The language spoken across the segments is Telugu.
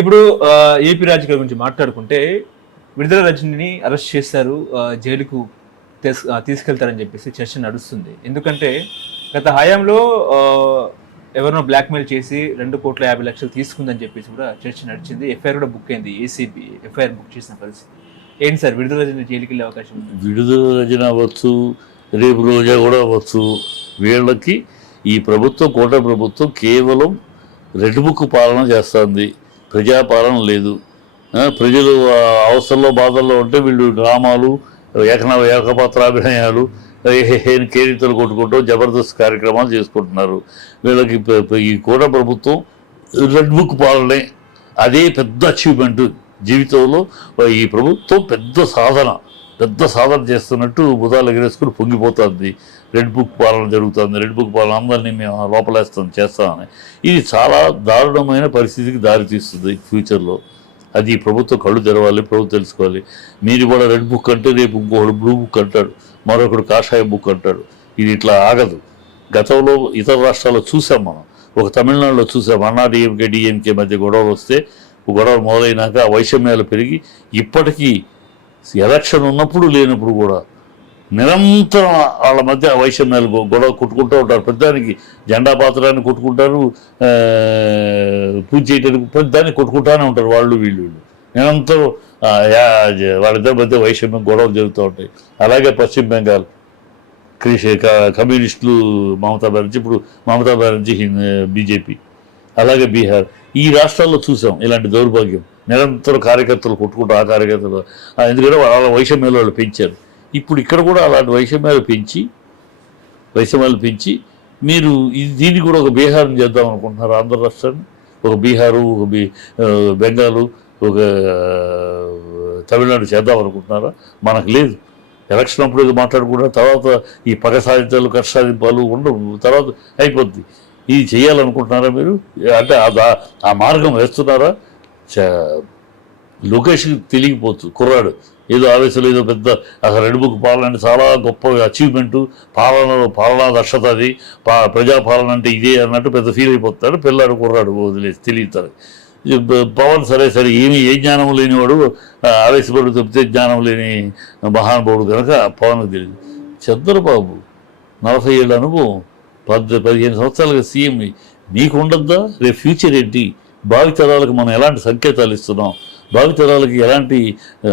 ఇప్పుడు ఏపీ రాజకీయాల గురించి మాట్లాడుకుంటే విడుదల రజనీని అరెస్ట్ చేశారు, జైలుకు తీసుకెళ్తారని చెప్పేసి చర్చ నడుస్తుంది. ఎందుకంటే గత హయాంలో ఎవరినో బ్లాక్మెయిల్ చేసి 2,50,00,000 తీసుకుందని చెప్పేసి కూడా చర్చ నడిచింది. ఎఫ్ఐఆర్ కూడా బుక్ అయింది. ఏసీబీ ఎఫ్ఐఆర్ బుక్ చేసిన పరిస్థితి ఏంటి సార్? విడుదల రజనీ జైలుకి వెళ్ళే అవకాశం ఉంది? విడుదల రజన అవ్వచ్చు, రేపు రోజా కూడా అవ్వచ్చు. వీళ్ళకి ఈ ప్రభుత్వం, కూటమి ప్రభుత్వం కేవలం రెడ్ బుక్ పాలన చేస్తుంది, ప్రజాపాలన లేదు. ప్రజలు అవసరంలో బాధల్లో ఉంటే వీళ్ళు డ్రామాలు, ఏకపాత్రాభినయాలు, కేరితలు కొట్టుకుంటూ జబర్దస్త్ కార్యక్రమాలు చేసుకుంటున్నారు. వీళ్ళకి ఈ కూటమి ప్రభుత్వం రెడ్ బుక్ పాలనే అదే పెద్ద అచీవ్మెంట్ జీవితంలో. ఈ ప్రభుత్వం పెద్ద సాధన చేస్తున్నట్టు బుధాలు ఎగరేసుకుని పొంగిపోతుంది. రెడ్ బుక్ పాలన జరుగుతుంది, రెడ్ బుక్ పాలన అందరినీ మేము చేస్తామని. ఇది చాలా దారుణమైన పరిస్థితికి దారితీస్తుంది ఫ్యూచర్లో. అది ప్రభుత్వం కళ్ళు తెరవాలి, ప్రభుత్వం తెలుసుకోవాలి. మీరు కూడా రెడ్ బుక్ అంటే రేపు ఇంకొకడు బ్లూ బుక్ అంటాడు, మరొకడు కాషాయ బుక్ అంటాడు. ఇది ఇట్లా ఆగదు. గతంలో ఇతర రాష్ట్రాల్లో చూసాం మనం. ఒక తమిళనాడులో చూసాం, అన్నా డిఎంకే మధ్య గొడవలు వస్తే, గొడవలు మొదలైనాక వైషమ్యాలు పెరిగి ఇప్పటికీ ఎలక్షన్ ఉన్నప్పుడు లేనప్పుడు కూడా నిరంతరం వాళ్ళ మధ్య వైషమ్యాలు గొడవ కొట్టుకుంటూ ఉంటారు. పెద్దానికి జెండా పాత్రాన్ని కొట్టుకుంటారు, పూజ చేయడానికి పెద్దాన్ని కొట్టుకుంటానే ఉంటారు వాళ్ళు వీళ్ళు నిరంతరం. వాళ్ళిద్దరి మధ్య వైషమ్యం గొడవలు జరుగుతూ ఉంటాయి. అలాగే పశ్చిమ బెంగాల్ కమ్యూనిస్టులు మమతా బెనర్జీ, ఇప్పుడు మమతా బెనర్జీ బీజేపీ, అలాగే బీహార్. ఈ రాష్ట్రాల్లో చూసాం ఇలాంటి దౌర్భాగ్యం. నిరంతరం కార్యకర్తలు కొట్టుకుంటూ ఆ కార్యకర్తలు, ఎందుకంటే వాళ్ళ వైషమ్యాలు వాళ్ళు పెంచారు. ఇప్పుడు ఇక్కడ కూడా అలాంటి వైషమ్యాలు పెంచి మీరు దీన్ని కూడా ఒక బీహార్ని చేద్దాం అనుకుంటున్నారు. ఆంధ్ర రాష్ట్రాన్ని ఒక బీహారు, ఒక బెంగాలు, ఒక తమిళనాడు చేద్దాం అనుకుంటున్నారా? మనకు లేదు. ఎలక్షన్ అప్పుడు ఏదో మాట్లాడుకుంటారు, తర్వాత ఈ పగ సాధించాలు, కష్ట సాధింపాలు ఉండవు, తర్వాత అయిపోద్ది. ఇది చేయాలనుకుంటున్నారా మీరు? అంటే ఆ మార్గం వేస్తున్నారా? లోకేష్కి తెలియకపోవచ్చు, కుర్రాడు ఏదో ఆవేశంలో ఏదో పెద్ద అసలు రెడ్ బుక్ పాలన అంటే చాలా గొప్ప అచీవ్మెంటు, పాలనా దక్షత, అది ప్రజాపాలన అంటే ఇదే అన్నట్టు పెద్ద ఫీల్ అయిపోతాడు. పిల్లాడు కుర్రాడు వదిలేసి తెలియతారు. పవన్ సరే ఏ జ్ఞానం లేనివాడు, ఆవేశపడు చెప్తే జ్ఞానం లేని మహానుభావుడు కనుక పవన్కి తెలియదు. చంద్రబాబు 40 ఏళ్ళ అనుభవం, 15 సంవత్సరాలుగా సీఎం. మీకు ఉండద్దా? రేపు ఫ్యూచర్ ఏంటి? భావితరాలకు మనం ఎలాంటి సంకేతాలు ఇస్తున్నాం, భావితరాలకి ఎలాంటి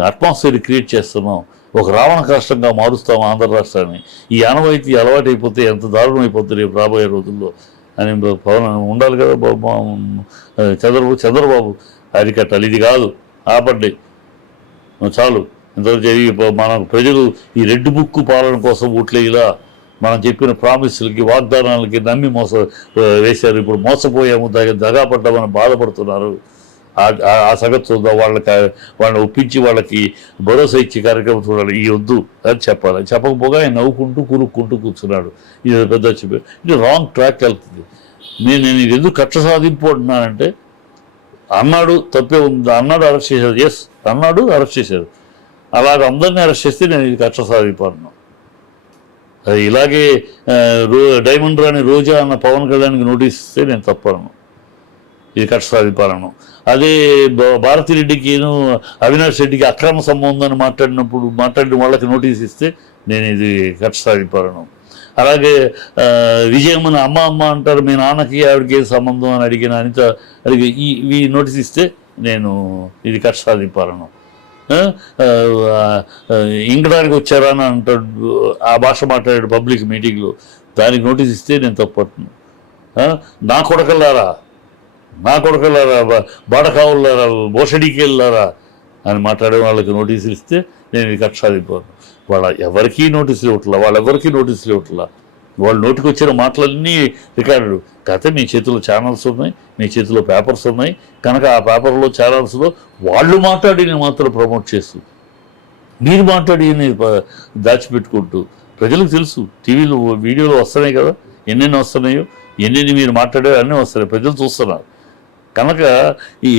అట్మాస్ఫియర్ క్రియేట్ చేస్తున్నాం, ఒక రావణ కాష్టంగా మారుస్తాం ఆంధ్ర రాష్ట్రాన్ని. ఈ ఆనవాయితీ అలవాటు అయిపోతే ఎంత దారుణం అయిపోతుంది రేపు రాబోయే రోజుల్లో అని పవన్ ఉండాలి కదా. చంద్రబాబు అరికట్టాలి. ఇది కాదు, ఆపండి చాలు. ఇంతవరకు జరిగి మన ప్రజలు ఈ రెడ్ బుక్ పాలన కోసం ఓట్లేలా మనం చెప్పిన ప్రామిసులకి, వాగ్దానాలకి నమ్మి వేశారు. ఇప్పుడు మోసపోయాము, దగాపడ్డామని బాధపడుతున్నారు. ఆ సంగతి చూద్దాం. వాళ్ళని ఒప్పించి వాళ్ళకి భరోసా ఇచ్చే కార్యక్రమం చూడాలి. ఈ వద్దు అని చెప్పాలి. చెప్పకపోగా ఆయన నవ్వుకుంటూ కురుక్కుంటూ కూర్చున్నాడు. ఇది పెద్ద చెప్పారు. ఇది రాంగ్ ట్రాక్ వెళ్తుంది. నేను ఎందుకు కక్ష సాధింపు అంటున్నానంటే, అన్నాడు తప్పే ఉంది, అన్నాడు అరెస్ట్ చేశారు, ఎస్ అన్నాడు అరెస్ట్ చేశారు. అలాగే అందరినీ అరెస్ట్ చేస్తే నేను ఇది కక్ష సాధింపు అన్నాను. అది ఇలాగే డైమండ్ రాణి రోజా అన్న పవన్ కళ్యాణ్కి నోటీస్ ఇస్తే నేను తప్పను, ఇది కక్ష సాధింపాలను. అదే భారతిరెడ్డికి అవినాష్ రెడ్డికి అక్రమ సంబంధాన్ని మాట్లాడిన వాళ్ళకి నోటీస్ ఇస్తే నేను ఇది కక్ష సాధింపాలను. అలాగే విజయమ్మని అమ్మ అంటారు, మీ నాన్నకి ఆవిడకి సంబంధం అని అడిగి ఈ నోటీస్ ఇస్తే నేను ఇది కక్ష సాధింపాలను. ఇంకడానికి వచ్చారా అని అంటాడు, ఆ భాష మాట్లాడాడు పబ్లిక్ మీటింగ్లో, దానికి నోటీస్ ఇస్తే నేను తప్పట్ను. నా కొడకల్లారా బాడకావులారా, బోషడికి వెళ్ళారా అని మాట్లాడే వాళ్ళకి నోటీసులు ఇస్తే నేను ఇది కక్ష సాధింపాను. ఎవరికీ నోటీసులు ఇవ్వట్లా. వాళ్ళ నోటికి వచ్చిన మాటలన్నీ రికార్డు. కాకపోతే మీ చేతిలో ఛానల్స్ ఉన్నాయి, మీ చేతిలో పేపర్స్ ఉన్నాయి కనుక ఆ పేపర్లో, ఛానల్స్లో వాళ్ళు మాట్లాడి నేను మాత్రం ప్రమోట్ చేస్తూ, మీరు మాట్లాడి దాచిపెట్టుకుంటూ, ప్రజలకు తెలుసు టీవీలో వీడియోలు వస్తున్నాయి కదా, ఎన్నెన్ని వస్తున్నాయో, ఎన్నెన్ని మీరు మాట్లాడారో అన్నీ వస్తున్నాయి, ప్రజలు చూస్తున్నారు. కనుక ఈ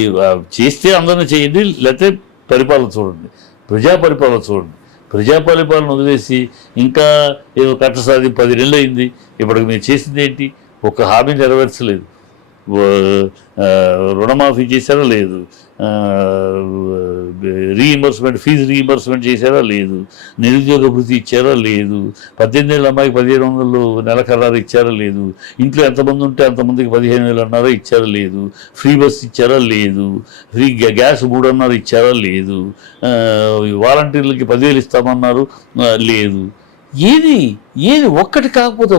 చేస్తే అందరినీ చేయండి, లేకపోతే పరిపాలన చూడండి, ప్రజాపరిపాలన చూడండి. ప్రజాపరిపాలన వదిలేసి ఇంకా ఏదో కట్ట సాధి 10 నెలలు అయింది, ఇప్పటికి మీరు చేసింది ఏంటి? ఒక హామీ నెరవేర్చలేదు. రుణమాఫీ చేశారా లేదు, రీఇంబర్స్మెంట్ ఫీజు రీఇంబర్స్మెంట్ చేశారా లేదు, నిరుద్యోగ భృతి ఇచ్చారా లేదు, 18 ఏళ్ళ అమ్మాయికి 1500 నెల ఖరారు ఇచ్చారా లేదు, ఇంట్లో ఎంతమంది ఉంటే అంతమందికి 15,000 అన్నారా ఇచ్చారా లేదు, ఫ్రీ బస్ ఇచ్చారా లేదు, ఫ్రీ గ్యాస్ 3 అన్నారు ఇచ్చారా లేదు, వాలంటీర్లకి 10,000 ఇస్తామన్నారు లేదు. ఏది ఒక్కటి కాకపోతే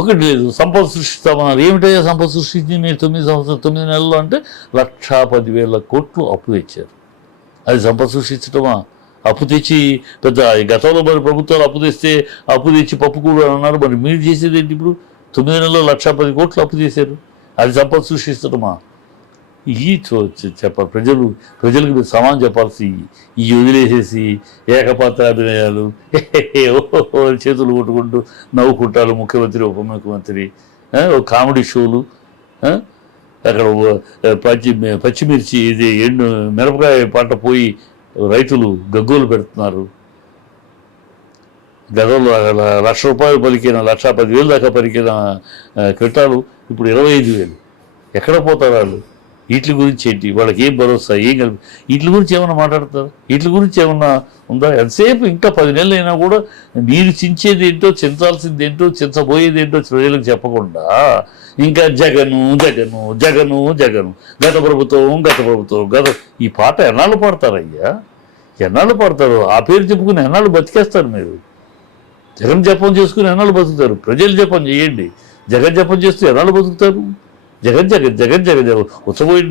ఒకటి లేదు. సంపద సృష్టిస్తామన్నారు. ఏమిటయ్యా సంపద సృష్టించి మీరు 9 సంవత్సరాలు 9 నెలలు అంటే 1,10,000 కోట్లు అప్పు తెచ్చారు. అది సంపద సృష్టించడమా? అప్పు తెచ్చి పెద్ద గతంలో మరి ప్రభుత్వాలు అప్పు తెస్తే అప్పు తెచ్చి పప్పు కూడా అన్నారు. మరి మీరు చేసేది ఏంటి? ఇప్పుడు 9 నెలల్లో 1,10,000 కోట్లు అప్పు చేశారు. అది సంపద సృష్టించడమా? చెప్పాలి ప్రజలకు మీరు సమానం చెప్పాల్సి ఈ వదిలేసేసి ఏకపాత్ర అభినయాలు చేతులు కొట్టుకుంటూ నవ్వుకుంటారు ముఖ్యమంత్రి ఉప ముఖ్యమంత్రి, కామెడీ షోలు, అక్కడ పచ్చిమిర్చి ఇది ఎండు మిరపకాయ పంట పోయి రైతులు గగ్గోలు పెడుతున్నారు. గతంలో ₹1,00,000 పలికిన 1,10,000 దాకా పలికిన క్వింటాలు ఇప్పుడు 25,000. ఎక్కడ పోతారు వాళ్ళు? వీటి గురించి ఏంటి? వాళ్ళకి ఏం భరోసా? వీటి గురించి ఏమన్నా మాట్లాడతారు? వీటి గురించి ఏమన్నా ఉందా? ఎంతసేపు ఇంకా 10 నెలలు అయినా కూడా మీరు చించేది ఏంటో, చించాల్సింది ఏంటో, చించబోయేది ఏంటో ప్రజలకు చెప్పకుండా ఇంకా జగను గత ప్రభుత్వం ఈ పాట ఎన్నాళ్ళు పాడతారయ్యా? ఎన్నాళ్ళు పాడతారు? ఆ పేరు చెప్పుకుని ఎన్నాళ్ళు బతికేస్తారు మీరు? జగన్ జపం చేసుకుని ఎన్నాళ్ళు బతుకుతారు? ప్రజలు జపం చేయండి. జగన్ జపం చేస్తూ ఎన్నాళ్ళు బతుకుతారు? జగన్ ఉచ్చబోయి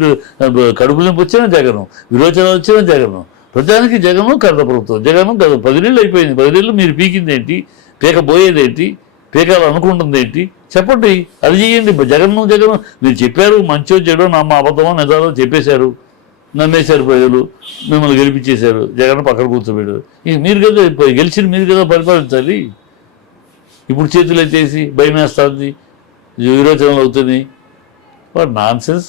కడుపు నొప్పి వచ్చినా జగను, విరోచన వచ్చినా జగను, ప్రజానికి జగను కర్త ప్రభుత్వం. జగను 10 నెలలు అయిపోయింది. 10 నెలలు మీరు పీకిందేంటి? పీకపోయేదేంటి? పీకాలు అనుకుంటుంది ఏంటి? చెప్పండి. అది చేయండి. జగన్ మీరు చెప్పారు మంచో చెడో నమ్మ అబద్ధమో నిజాలో చెప్పేశారు, నమ్మేశారు ప్రజలు, మిమ్మల్ని గెలిపించేశారు, జగన్ పక్కన కూర్చోబెట్టారు. మీరు కదా గెలిచిన మీరు కదా పరిపాలించాలి. ఇప్పుడు చేతులు ఎత్తేసి భయం వేస్తుంది, విరోచనలు అవుతుంది. నాన్సెన్స్.